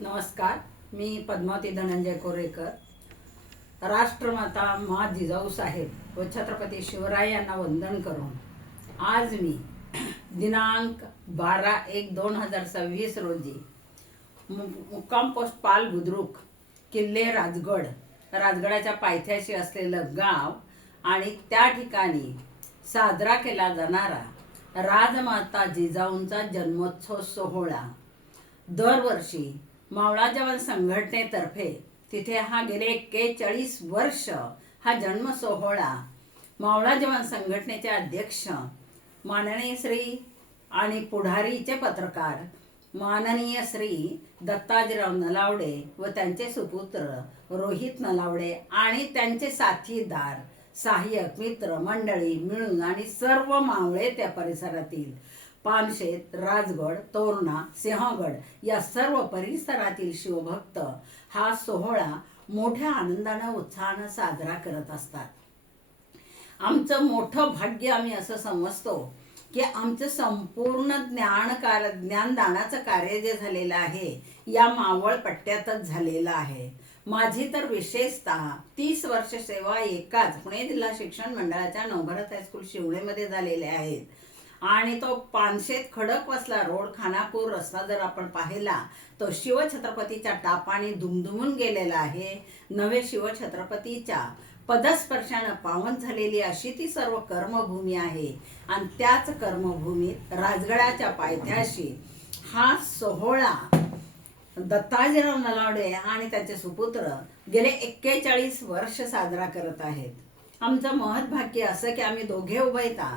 नमस्कार मी पद्मावती धनंजय कोरेकर राष्ट्रमाता मा जिजाऊ साहेब व छत्रपती शिवराय यांना वंदन करून आज मी दिनांक बारा एक दोन हजार सव्वीस रोजी मु- मुक्काम पोस्ट पाल बुद्रुक किल्ले राजगड राजगडाच्या पायथ्याशी असलेलं गाव आणि त्या ठिकाणी साजरा केला जाणारा राजमाता जिजाऊंचा जन्मोत्सव सोहळा दरवर्षी मावळा जवान संघटनेतर्फे तिथे हा गेले एक्केचाळीस वर्ष हा जन्म सोहळा. मावळा जवान संघटनेचे अध्यक्ष माननीय श्री आणि पुढारीचे पत्रकार माननीय श्री दत्ताजीराव नलावडे व त्यांचे सुपुत्र रोहित नलावडे आणि त्यांचे साथीदार सहाय्यक मित्र मंडळी मिळून आणि सर्व मावळे त्या परिसरातील पानशेत राजगड तोरणा सिंहगड या सर्व परिसरातील शिवभक्त हा सोहळा मोठ्या आनंदानं उत्साहानं साजरा करत असतात. आमचं मोठं भाग्य आम्ही असं समजतो की आमचं संपूर्ण ज्ञान कार ज्ञानदानाचं कार्य जे झालेलं आहे या मावळ पट्ट्यातच झालेलं आहे. माझी तर विशेषतः तीस वर्ष सेवा एकाच पुणे जिल्हा शिक्षण मंडळाच्या नवभारत हायस्कूल शिवणेमध्ये झालेल्या आहेत. आणि तो पानशेत खडकवासला रोड खानापूर रस्ता जर आपण पाहिला तो शिवछत्रपतीच्या टापाने दुमदुमून गेलेला आहे. नवे शिवछत्रपतीच्या पदस्पर्शानं पावन झालेली अशी ती सर्व कर्मभूमी आहे. आणि त्याच कर्मभूमीत राजगडाच्या पायथ्याशी हा सोहळा दत्ताजीराव नलावडे आणि त्याचे सुपुत्र गेले एक्केचाळीस वर्ष साजरा करत आहेत. आमचं महत्भाग्य असं की आम्ही दोघे उभयता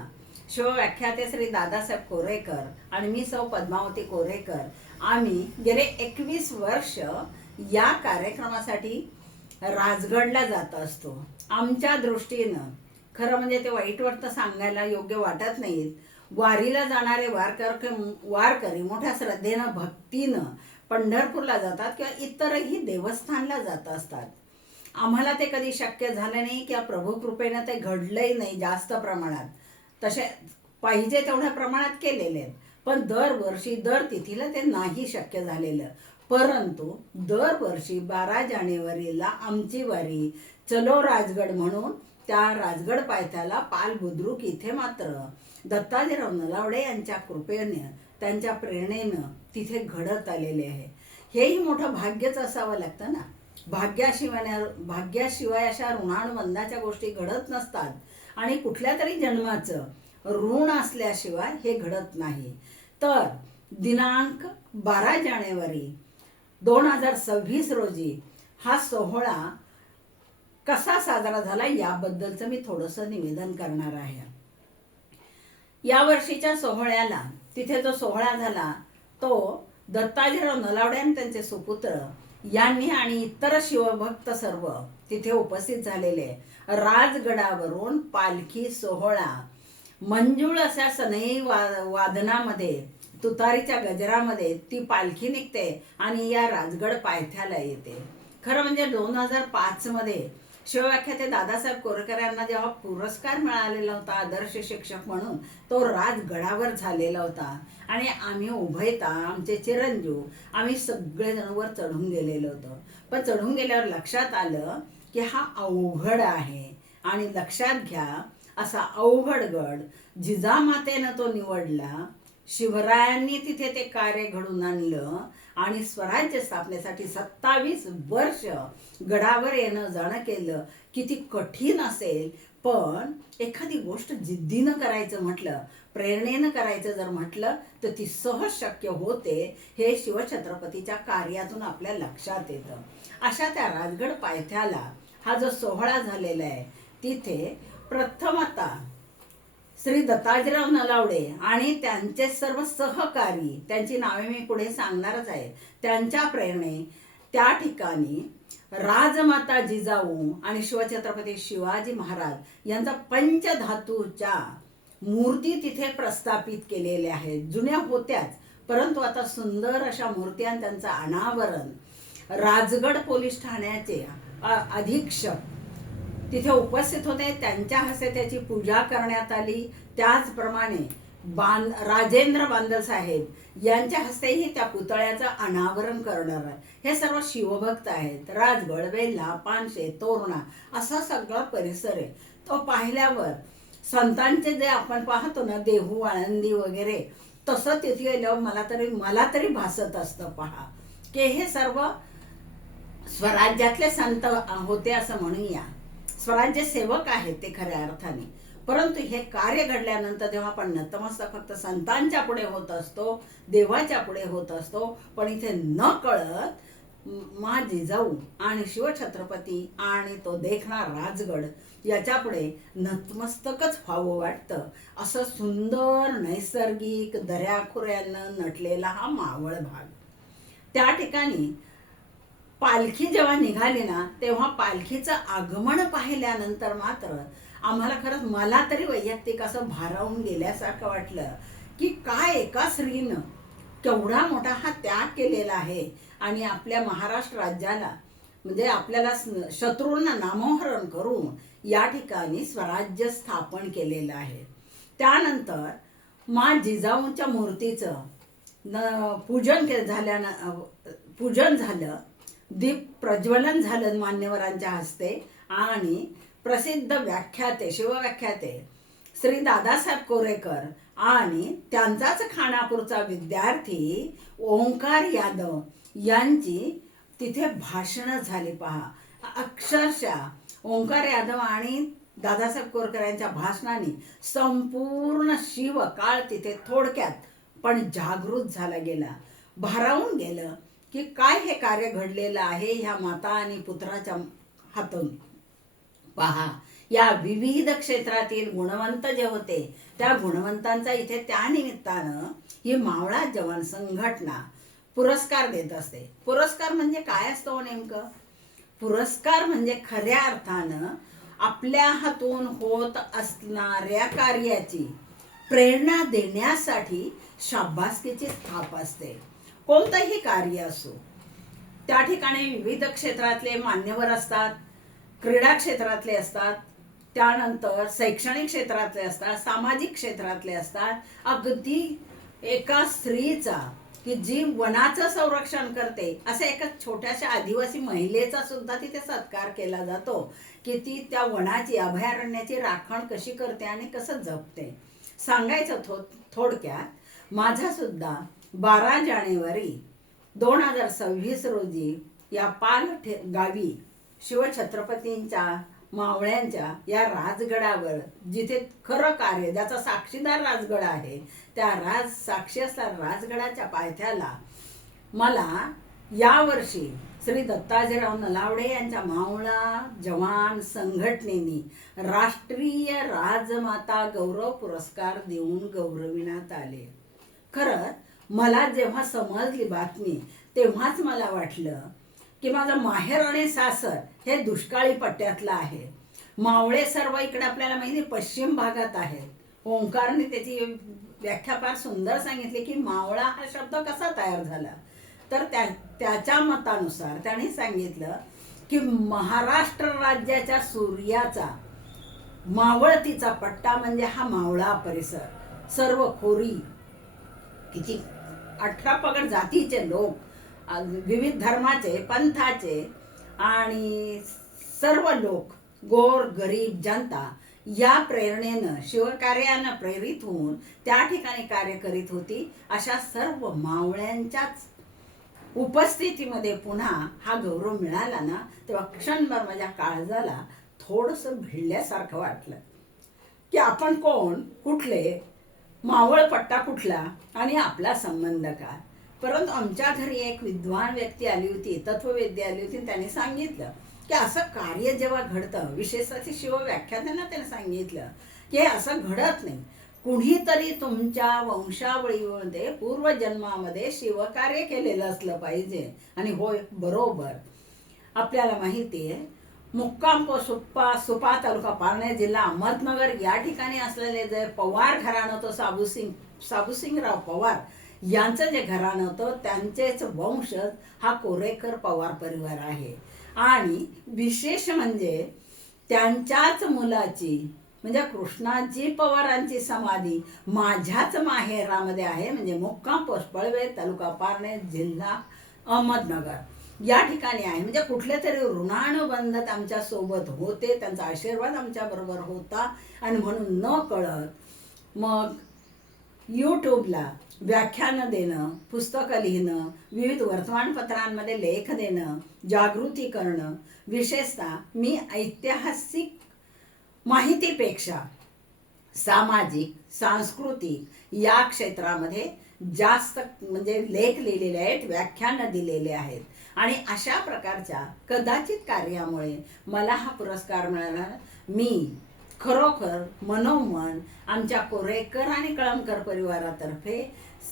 शिवव्याख्याते श्री दादासाहेब कोरेकर आणि मी सौ पद्मावती कोरेकर. आम्ही गेले एकवीस वर्ष या कार्यक्रमासाठी राजगडला जात असतो. आमच्या दृष्टीनं खरं म्हणजे ते वाईट वाटतं सांगायला योग्य वाटत नाहीत. वारीला जाणारे वारकर वारकरी मोठ्या श्रद्धेनं भक्तीनं पंढरपूरला जातात किंवा इतरही देवस्थानला जात असतात. आम्हाला ते कधी शक्य झालं नाही किंवा प्रभू कृपेनं ते घडलंही नाही जास्त प्रमाणात. तसे पाहिजे तेवढ्या प्रमाणात केलेले आहेत. पण दरवर्षी दर तिथीला ते नाही शक्य झालेलं. परंतु दरवर्षी बारा जानेवारीला आमची वारी चलो राजगड म्हणून त्या राजगड पायथ्याला पाल बुद्रुक इथे मात्र दत्ताजीराव नलावडे यांच्या कृपेने त्यांच्या प्रेरणेनं तिथे घडत आलेले आहे. हेही मोठं भाग्यच असावं लागतं ना? भाग्याशिवाय भाग्याशिवाय अशा ऋणानुबंधाच्या गोष्टी घडत नसतात. आणि कुठल्या तरी जन्माचं ऋण असल्याशिवाय हे घडत नाही. तर दिनांक बारा जानेवारी दोन हजार सव्वीस रोजी हा सोहळा कसा साजरा झाला याबद्दलचं मी थोडंसं निवेदन करणार आहे. या वर्षीच्या सोहळ्याला तिथे जो सोहळा झाला तो दत्ताजीराव नलावडे आणि त्यांचे सुपुत्र यांनी आणि इतर शिवभक्त सर्व तिथे उपस्थित झालेले राजगडावरून पालखी सोहळा. मंजूळ अशा सनई वा वादनामध्ये तुतारीच्या गजरामध्ये ती पालखी निघते आणि या राजगड पायथ्याला येते. खरं म्हणजे दोन हजार पाच मध्ये शिवव्याख्याते दादासाहेब कोरकर यांना जेव्हा पुरस्कार मिळालेला होता आदर्श शिक्षक म्हणून तो राजगडावर झालेला होता. आणि आम्ही उभयता आमचे चिरंजीव आम्ही सगळेजण वर चढून गेलेलो होतो. पण चढून गेल्यावर लक्षात आलं की हा अवघड आहे. आणि लक्षात घ्या असा अवघड गड जिजामातेनं तो निवडला शिवरायांनी तिथे ते कार्य घडून आणलं आणि स्वराज्य स्थापनेसाठी सत्तावीस वर्ष गडावर येणं जाणं केलं. किती कठीण असेल पण एखादी गोष्ट जिद्दीनं करायचं म्हटलं प्रेरणेनं करायचं जर म्हटलं तर ती सहज शक्य होते हे शिवछत्रपतीच्या कार्यातून आपल्या लक्षात येतं. अशा त्या राजगड पायथ्याला हा जो सोहळा झालेला आहे तिथे प्रथमता श्री दत्ताजीराव नलावडे आणि त्यांचे सर्व सहकारी त्यांची नावे मी पुढे सांगणारच आहे त्यांच्या प्रेरणे त्या ठिकाणी राजमाता जिजाऊ आणि शिवछत्रपती शिवाजी महाराज यांचा पंचधातूच्या मूर्ती तिथे प्रस्थापित केलेल्या आहेत. जुन्या होत्याच परंतु आता सुंदर अशा मूर्ती आणि त्यांचं अनावरण राजगड पोलीस ठाण्याचे अधीक्षक. तिथे उपस्थित होते त्यांच्या हस्ते त्याची पूजा करण्यात आली. त्याचप्रमाणे बां राजेंद्र बांदल साहेब यांच्या हस्तेही त्या पुतळ्याचं अनावरण करणार आहे. हे सर्व शिवभक्त आहेत. राजगड वेल्हा पानशे तोरणा असा सगळा परिसर आहे. तो पाहिल्यावर संतांचे जे आपण पाहतो ना देहू आळंदी वगैरे तसं तिथे गेल्यावर मला तरी मला तरी भासत असतं पहा. की हे सर्व स्वराज्यातले संत होते असं म्हणूया. स्वराज्य सेवक आहेत ते खऱ्या अर्थाने. परंतु हे कार्य घडल्यानंतर जेव्हा आपण नतमस्तक फक्त संतांच्या पुढे होत असतो देवाच्या पुढे होत असतो पण इथे न कळत मा जिजाऊ आणि शिवछत्रपती आणि तो देखणार राजगड याच्यापुढे नतमस्तकच व्हावं वाटतं. असं सुंदर नैसर्गिक दऱ्याखुऱ्यानं नटलेला हा मावळ भाग. त्या ठिकाणी पालखी जेव्हा निघाली ना तेव्हा पालखीचं आगमन पाहिल्यानंतर मात्र आम्हाला खरंच मला तरी वैयक्तिक असं भारावून गेल्यासारखं वाटलं की काय एका स्त्रीनं केवढा मोठा हा त्याग केलेला आहे आणि आपल्या महाराष्ट्र राज्याला म्हणजे आपल्याला शत्रूंना नामोहरण करून या ठिकाणी स्वराज्य स्थापन केलेलं आहे. त्यानंतर मा जिजाऊंच्या मूर्तीचं न पूजन के झाल्यानं पूजन झालं. दीप प्रज्वलन झालं मान्यवरांच्या हस्ते आणि प्रसिद्ध व्याख्याते शिवव्याख्याते श्री दादासाहेब कोरेकर आणि त्यांचाच खानापूरचा विद्यार्थी ओंकार यादव यांची तिथे भाषणं झाली. पहा अक्षरशः ओंकार यादव आणि दादासाहेब कोरकर यांच्या भाषणाने संपूर्ण शिवकाळ तिथे थोडक्यात पण जागृत झाला गेला. भारावून गेलं. की काय हे कार्य घडलेलं आहे ह्या माता आणि पुत्राच्या हातून? पहा या विविध क्षेत्रातील गुणवंत जे होते त्या गुणवंतांचा इथे त्या निमित्तानं ही मावळा जवान संघटना पुरस्कार देत असते. पुरस्कार म्हणजे काय असतो हो नेमकं? पुरस्कार म्हणजे खऱ्या अर्थानं आपल्या हातून होत असणाऱ्या कार्याची प्रेरणा देण्यासाठी शाबासकीची स्थाप असते. कोणतंही कार्य असो त्या ठिकाणी विविध क्षेत्रातले मान्यवर असतात क्रीडा क्षेत्रातले असतात त्यानंतर शैक्षणिक क्षेत्रातले असतात सामाजिक क्षेत्रातले असतात. अगदी एका स्त्रीचा की जी वनाचं संरक्षण करते असं एका छोट्याशा आदिवासी महिलेचा सुद्धा तिथे सत्कार केला जातो की ती त्या वनाची अभयारण्याची राखण कशी करते आणि कसं जपते. सांगायचं थो थोडक्यात माझा सुद्धा बारा जानेवारी दोन हजार सव्वीस रोजी या पाल ठे- गावी शिवछत्रपतींच्या मावळ्यांच्या या राजगडावर जिथे खरं कार्य ज्याचा साक्षीदार राजगड आहे त्या राज साक्षी असलेल्या राजगडाच्या पायथ्याला मला यावर्षी श्री दत्ताजीराव नलावडे यांच्या मावळा जवान संघटनेने राष्ट्रीय राजमाता गौरव पुरस्कार देऊन गौरविण्यात आले. खरं मला जेव्हा समजली बातमी तेव्हाच मला वाटलं की माझं माहेर आणि सासर हे दुष्काळी पट्ट्यातलं आहे. मावळे सर्व इकडे आपल्याला माहिती पश्चिम भागात आहेत. ओंकारने त्याची व्याख्या फार सुंदर सांगितली की मावळा हा शब्द कसा तयार झाला? तर त्या त्याच्या मतानुसार त्याने सांगितलं की महाराष्ट्र राज्याच्या सूर्याचा मावळतीचा पट्टा म्हणजे हा मावळा परिसर. सर्व खोरी किती अठरा पगड जातीचे लोक विविध धर्माचे पंथाचे आणि सर्व लोक गोर गरीब जनता या प्रेरणेनं शिवकार्यानं प्रेरित होऊन त्या ठिकाणी कार्य करीत होती. अशा सर्व मावळ्यांच्याच उपस्थितीमध्ये पुन्हा हा गौरव मिळाला ना तेव्हा क्षणभर माझ्या काळजाला थोडंसं भिडल्यासारखं वाटलं. की आपण कोण? कुठले? मावळ पट्टा कुठला आणि आपला संबंध काय? परंतु आमच्या घरी एक विद्वान व्यक्ती आली होती तत्ववेद्य आली होती आणि त्यांनी सांगितलं की असं कार्य जेव्हा घडतं विशेषतः शिव व्याख्यात्यांना त्याने सांगितलं की हे असं घडत नाही. कुणीतरी तुमच्या वंशावळीमध्ये पूर्वजन्मामध्ये शिवकार्य केलेलं असलं पाहिजे. आणि होय बरोबर. आपल्याला माहिती आहे मुक्काम सुप्पा सुपा तालुका पारणे जिल्हा अहमदनगर. या ठिकाणी असलेले जे पवार घराणं होतं साबुसिंग साबुसिंगराव पवार यांचं जे घराणं होतं त्यांचेच वंशज हा कोरेकर पवार परिवार आहे. आणि विशेष म्हणजे त्यांच्याच मुलाची म्हणजे कृष्णाजी पवारांची समाधी माझ्याच माहेरामध्ये आहे म्हणजे मुक्काम पोस्ट पळवे तालुका पारणे जिल्हा अहमदनगर. या ठिकाणी आहे. म्हणजे कुठले तरी ऋणानुबंधत आमच्यासोबत होते त्यांचा आशीर्वाद आमच्या बरोबर होता आणि म्हणून न कळत मग यूट्यूबला व्याख्यानं देणं पुस्तकं लिहिणं विविध वर्तमानपत्रांमध्ये लेख देणं जागृती करणं विशेषतः मी ऐतिहासिक माहितीपेक्षा सामाजिक सांस्कृतिक या क्षेत्रामध्ये जास्त म्हणजे लेख लिहिलेले आहेत व्याख्यानं दिलेले आहेत. आणि अशा प्रकारच्या कदाचित कार्यामुळे मला हा पुरस्कार मिळाला. मी खरोखर मनोमन आमच्या कोरेकर आणि कळमकर परिवारातर्फे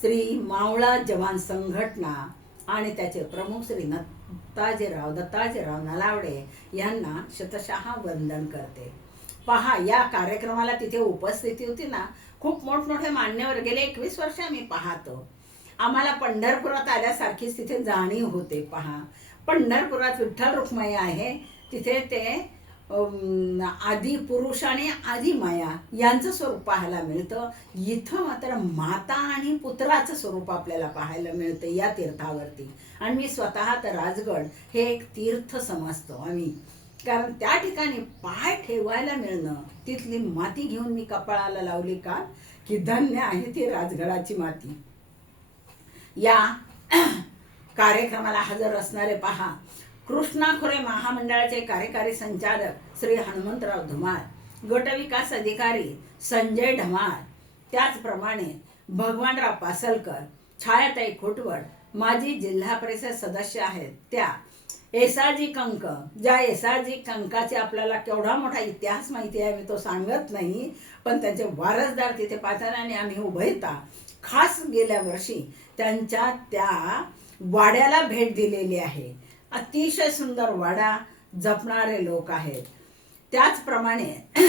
श्री मावळा जवान संघटना आणि त्याचे प्रमुख श्री दत्ताजीराव दत्ताजीराव नलावडे यांना शतशः वंदन करते. पहा या कार्यक्रमाला तिथे उपस्थिती होती ना? खूप मोठमोठे मान्यवर गेले. एकवीस वर्ष मी पाहतो. आम्हाला पंढरपुरात आल्यासारखीच तिथे जाणीव होते पहा. पंढरपुरात विठ्ठल रुक्माई आहे तिथे ते अम, आदी पुरुष आणि आदी माया यांचं स्वरूप पाहायला मिळतं. इथं मात्र माता आणि पुत्राचं स्वरूप आपल्याला पाहायला मिळतं या तीर्थावरती. आणि मी स्वतः तर राजगड हे एक तीर्थ समजतो आम्ही. कारण त्या ठिकाणी पाय ठेवायला मिळणं तिथली माती घेऊन मी कपाळाला लावली का? की धन्य आहे ती राजगडाची माती. या कार्यक्रमाला हजर असणारे पहा. कृष्णा खोरे महामंडळाचे कार्यकारी संचालक श्री हनुमंतराव धुमाळ गटविकास अधिकारी संजय ढमाळ त्याचप्रमाणे भगवानराव पासलकर छायाताई खोटवड माजी जिल्हा परिषद सदस्य आहेत त्या. एसाजी कंक ज्या एसाजी कंकाचे आपल्याला केवढा मोठा इतिहास माहिती आहे मी तो सांगत नाही पण त्यांचे वारसदार तिथे पाहताना आणि आम्ही उभयता खास गेल्या वर्षी त्यांच्या त्या वाड्याला भेट दिलेली आहे. अतिशय सुंदर वाडा जपणारे लोक आहेत. त्याचप्रमाणे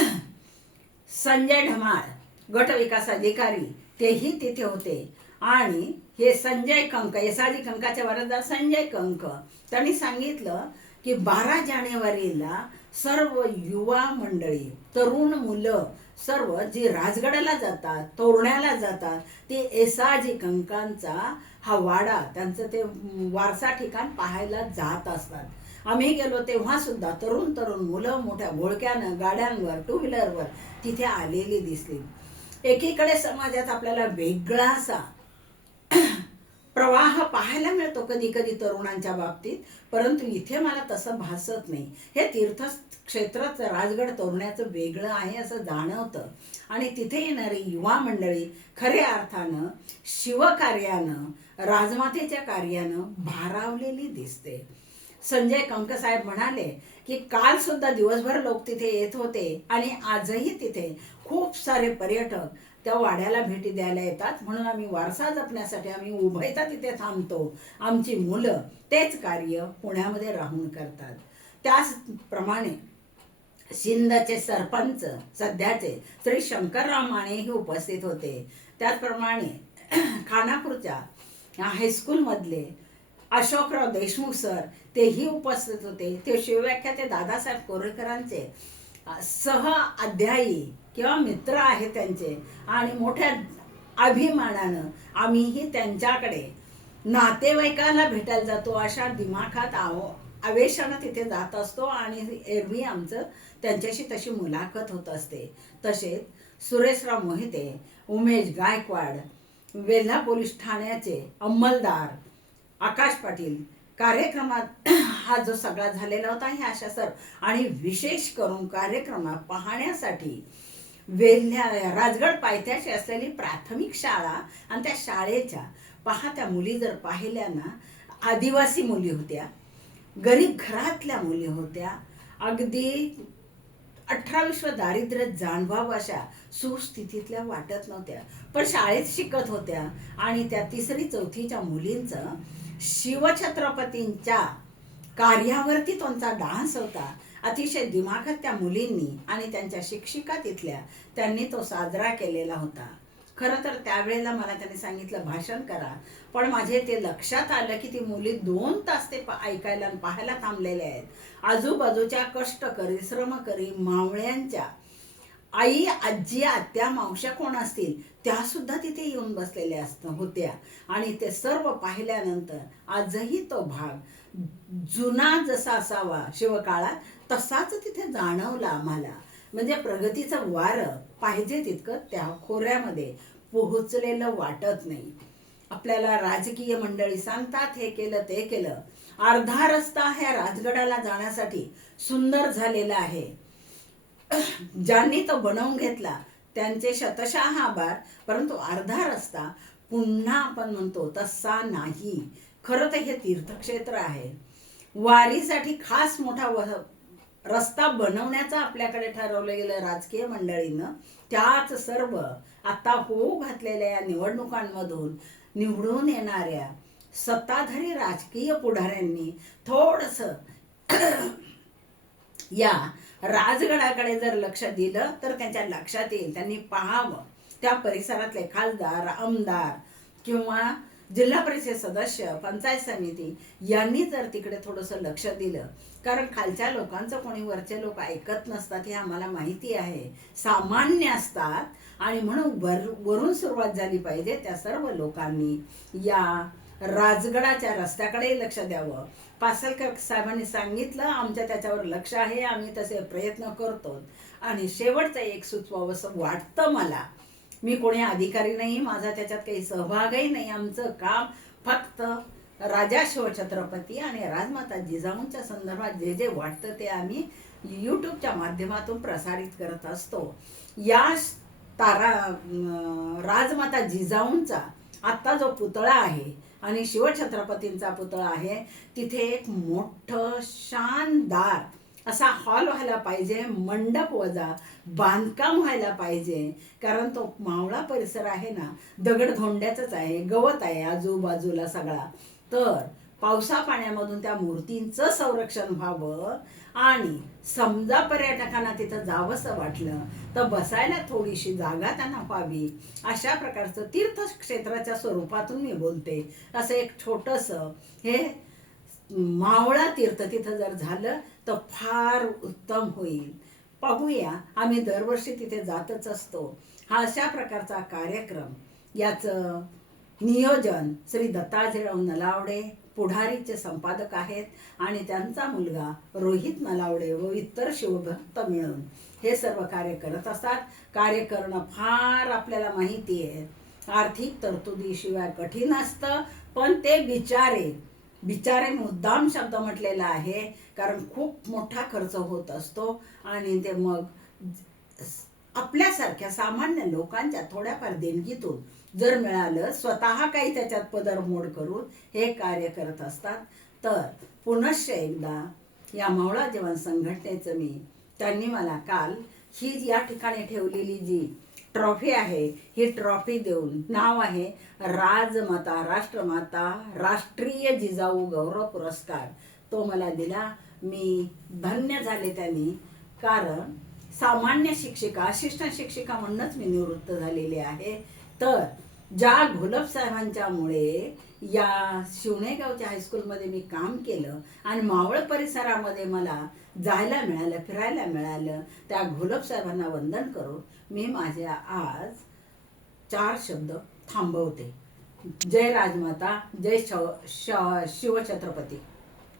संजय ढमाळ गट विकास अधिकारी तेही तिथे होते. आणि हे संजय कंक यसाजी कंकाचे वारसदार संजय कंक त्यांनी सांगितलं की बारा जानेवारीला सर्व युवा मंडळी तरुण मुलं सर्व जी राजगडाला जातात तोरण्याला जातात ते एसाजी कंकांचा हा वाडा त्यांचं ते वारसा ठिकाण पाहायला जात असतात. आम्ही गेलो तेव्हा सुद्धा तरुण तरुण मुलं मोठ्या घोळक्यानं गाड्यांवर टू व्हीलरवर तिथे आलेली दिसली. एकीकडे समाजात आपल्याला वेगळा असा प्रवाह पाहायला मिळतो कधी कधी तरुणांच्या बाबतीत परंतु इथे मला तसं भासत नाही. हे तीर्थक्षेत्रच राजगड तोरण्याचं वेगळं आहे असं जाणवतं. आणि तिथे येणारी युवा मंडळी खऱ्या अर्थानं शिवकार्यानं राजमातेच्या कार्यानं भारावलेली दिसते. संजय कंकसाहेब म्हणाले की काल सुद्धा दिवसभर लोक तिथे येत होते आणि आजही तिथे खूप सारे पर्यटक त्या वाड्याला भेटी द्यायला येतात. म्हणून आम्ही वारसा जपण्यासाठी आम्ही उभयता तिथे थांबतो. आमची मुलं तेच कार्य पुण्यामध्ये राहून करतात. त्याचप्रमाणे सिंधचे सरपंच सध्याचे श्री शंकरराव मानेही उपस्थित होते. त्याचप्रमाणे खानापूरच्या हायस्कूलमधले अशोकराव देशमुख सर तेही उपस्थित होते. ते शिवव्याख्याते दादासाहेब कोरेकरांचे सह अध्यायी किंवा मित्र आहेत त्यांचे आणि मोठ्या अभिमानानं आम्हीही त्यांच्याकडे नातेवाईकांना भेटायला जातो. अशा दिमाखात आहो आवेशानं तिथे जात असतो आणि एरवी आमचं त्यांच्याशी तशी मुलाखत होत असते. तसेच सुरेशराव मोहिते उमेश गायकवाड वेल्हा पोलीस ठाण्याचे अंमलदार आकाश पाटील कार्यक्रमात हा जो सगळा झालेला होता हे अशा सर आणि विशेष करून कार्यक्रमात पाहण्यासाठी वेल्ह्या राजगड पायथ्याशी असलेली प्राथमिक शाळा आणि त्या शाळेच्या पहा त्या मुली जर पाहिल्या ना आदिवासी मुली होत्या गरीब घरातल्या मुली होत्या अगदी अठराविश्व दारिद्र्य जाणवाव अशा सुस्थितीतल्या वाटत नव्हत्या. पण शाळेत शिकत होत्या आणि त्या तिसरी चौथीच्या मुलींचं शिवछत्रपतींच्या कार्यावरती त्यांचा डान्स होता. अतिशय दिमाखात त्या मुलींनी आणि त्यांच्या शिक्षिका तिथल्या त्यांनी तो साजरा केलेला होता. खरं तर त्यावेळेला मला त्यांनी सांगितलं भाषण करा. पण माझे ते लक्षात आलं की ती मुली दोन तास ते ऐकायला आणि पाहायला थांबलेले आहेत. आजूबाजूच्या कष्टकरी श्रमकरी मावळ्यांच्या आई आजी आत्या मावश्या कोण असतील त्या सुद्धा तिथे येऊन बसलेल्या असत होत्या. आणि ते सर्व पाहिल्यानंतर आजही तो भाग जुना जसा असावा शिवकाळात तसाच तिथे जाणवला आम्हाला. म्हणजे प्रगतीचं वारं पाहिजे तितकं त्या खोऱ्यामध्ये पोहोचलेलं वाटत नाही. आपल्याला राजकीय मंडळी सांगतात हे केलं ते केलं. अर्धा रस्ता ह्या राजगडाला जाण्यासाठी सुंदर झालेला आहे. ज्यांनी तो बनवून घेतला त्यांचे शतशः आभार. परंतु अर्धा रस्ता पुन्हा आपण म्हणतो तसा नाही. खरं तर हे तीर्थक्षेत्र आहे. वारीसाठी खास मोठा वह रस्ता बनवण्याचं आपल्याकडे ठरवलं गेलं राजकीय मंडळीनं त्याच सर्व आता होऊ घातलेल्या या निवडणुकांमधून निवडून येणाऱ्या सत्ताधारी राजकीय पुढाऱ्यांनी थोडस या राजगडाकडे जर लक्ष दिलं तर त्यांच्या लक्षात येईल. त्यांनी पाहावं. त्या परिसरातले खासदार आमदार किंवा जिल्हा परिषद सदस्य पंचायत समिती यांनी जर तिकडे थोडंसं लक्ष दिलं कारण खालच्या लोकांचं कोणी वरचे लोक ऐकत नसतात हे आम्हाला माहिती आहे. सामान्य असतात आणि म्हणून वर वरून सुरुवात झाली पाहिजे त्या सर्व लोकांनी या राजगडाच्या रस्त्याकडे लक्ष द्यावं. पासलकर साहेबांनी सांगितलं आमच्या त्याच्यावर लक्ष आहे आम्ही तसे प्रयत्न करतो. आणि शेवटचं एक सुचवावंसं वाटतं मला मी कोणी अधिकारी नाही माझा त्याच्यात काही सहभागही नाही. आमचं काम फक्त राजा शिवछत्रपती आणि राजमाता जिजाऊंच्या संदर्भात जे जे वाटतं ते आम्ही यूट्यूबच्या माध्यमातून प्रसारित करत असतो. या तारा राजमाता जिजाऊंचा आत्ता जो पुतळा आहे आणि शिवछत्रपतींचा पुतळा आहे तिथे एक मोठं शानदार असा हॉल व्हायला पाहिजे मंडप वजा बांधकाम व्हायला पाहिजे. कारण तो मावळा परिसर आहे ना दगड धोंड्याचाच आहे गवत आहे आजूबाजूला सगळा. तर पावसा पाण्यामधून त्या मूर्तींचं संरक्षण व्हावं आणि समजा पर्यटकांना तिथं जावंसं वाटलं तर बसायला थोडीशी जागा त्यांना व्हावी. अशा प्रकारचं तीर्थक्षेत्राच्या स्वरूपातून मी बोलते. असं एक छोटंसं हे मावळा तीर्थ तिथं जर झालं तर फार उत्तम होईल. पाहूया आम्ही दरवर्षी तिथे जातच असतो. हा अशा प्रकारचा कार्यक्रम. याचं नियोजन श्री दत्ताजीराव नलावडे पुढारीचे संपादक आहेत आणि त्यांचा मुलगा रोहित नलावडे व इतर शिवभक्त मिळून हे सर्व कार्य करत असतात. कार्य करणं फार आपल्याला माहिती आहे. आर्थिक तरतुदीशिवाय कठीण असतं पण ते बिचारे बिचारे मुद्दाम शब्द म्हटलेला आहे कारण खूप मोठा खर्च होत असतो आणि ते मग आपल्यासारख्या सामान्य लोकांच्या थोड्याफार देणगीतून जर मिळालं स्वतः काही त्याच्यात पदरमोड करून हे कार्य करत असतात. तर पुनश्च एकदा या मावळा जीवन संघटनेचं मी त्यांनी मला काल ही या ठिकाणी ठेवलेली जी ट्रॉफी आहे. ही ट्रॉफी देऊन नाव आहे राजमाता राष्ट्रमाता राष्ट्रीय जिजाऊ गौरव पुरस्कार. तो मला दिला. मी धन्य झाले त्यांनी. कारण सामान्य शिक्षिका असिस्टंट शिक्षिका म्हणूनच मी निवृत्त झालेली आहे. तर ज्या घोलप साहेबांच्यामुळे या शिवणेगावच्या हायस्कूलमध्ये मी काम केलं आणि मावळ परिसरामध्ये मला जायला मिळालं फिरायला मिळालं त्या घोलप साहेबांना वंदन करून मी माझ्या आज चार शब्द थांबवते. जय राजमाता जय शव श शिवछत्रपती.